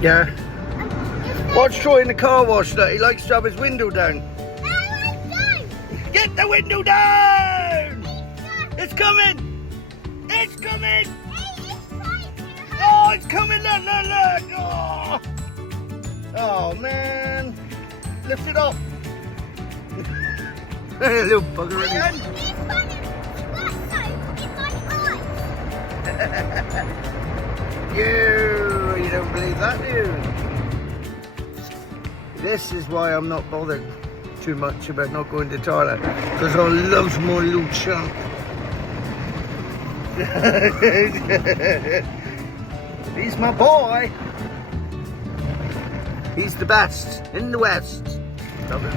Yeah. What's Troy in the car wash that he likes to have his window down? Get the window down! It's coming! It's coming! Oh, it's coming! Look, look, look! Oh, oh man! Lift it up! Little bugger again! You don't believe that, do you? This is why I'm not bothered too much about not going to Thailand, because I love my little chunk. He's my boy. He's the best in the West. Love him.